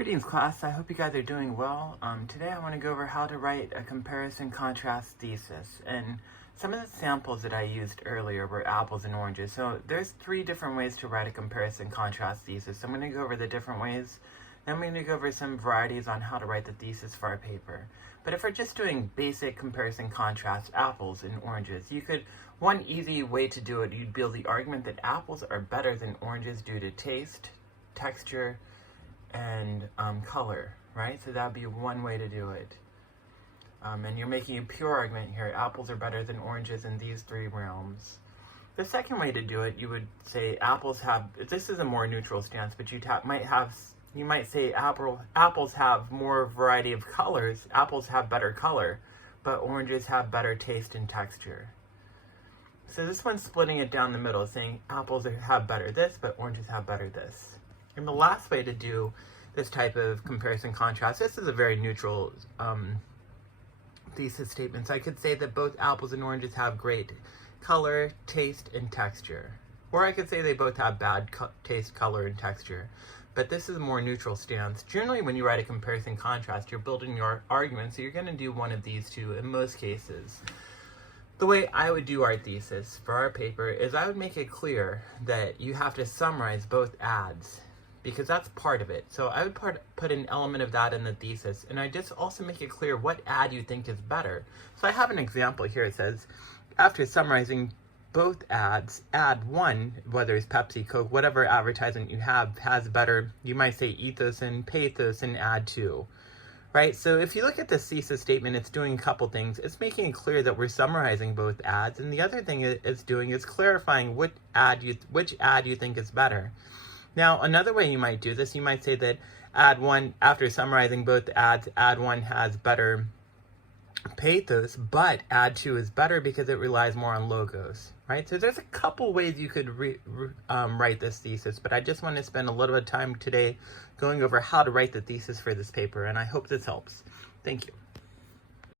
Greetings class, I hope you guys are doing well. Today I want to go over how to write a comparison contrast thesis, and some of the samples that I used earlier were apples and oranges. So there's 3 different ways to write a comparison contrast thesis. So I'm going to go over the different ways, then I'm going to go over some varieties on how to write the thesis for our paper. But if we're just doing basic comparison contrast, apples and oranges, one easy way to do it, you'd build the argument that apples are better than oranges due to taste, texture, and color, right? So that would be one way to do it. And you're making a pure argument here. Apples are better than oranges in these 3 realms. The second way to do it, you would say apples have, this is a more neutral stance, but you might say apples have more variety of colors. Apples have better color, but oranges have better taste and texture. So this one's splitting it down the middle, saying apples have better this, but oranges have better this. And the last way to do this type of comparison contrast, this is a very neutral thesis statement. So I could say that both apples and oranges have great color, taste, and texture. Or I could say they both have bad taste, color, and texture. But this is a more neutral stance. Generally, when you write a comparison contrast, you're building your argument, so you're going to do one of these 2 in most cases. The way I would do our thesis for our paper is I would make it clear that you have to summarize both ads, because that's part of it. So I would put an element of that in the thesis, and I just also make it clear what ad you think is better. So I have an example here. It says, after summarizing both ads, ad 1, whether it's Pepsi, Coke, whatever advertisement you have, has better, you might say ethos and pathos in ad 2. Right? So if you look at this thesis statement, it's doing a couple things. It's making it clear that we're summarizing both ads, and the other thing it's doing is clarifying which ad you think is better. Now, another way you might do this, you might say that ad 1, after summarizing both ads, ad 1 has better pathos, but ad 2 is better because it relies more on logos, right? So there's a couple ways you could write this thesis, but I just want to spend a little bit of time today going over how to write the thesis for this paper, and I hope this helps. Thank you.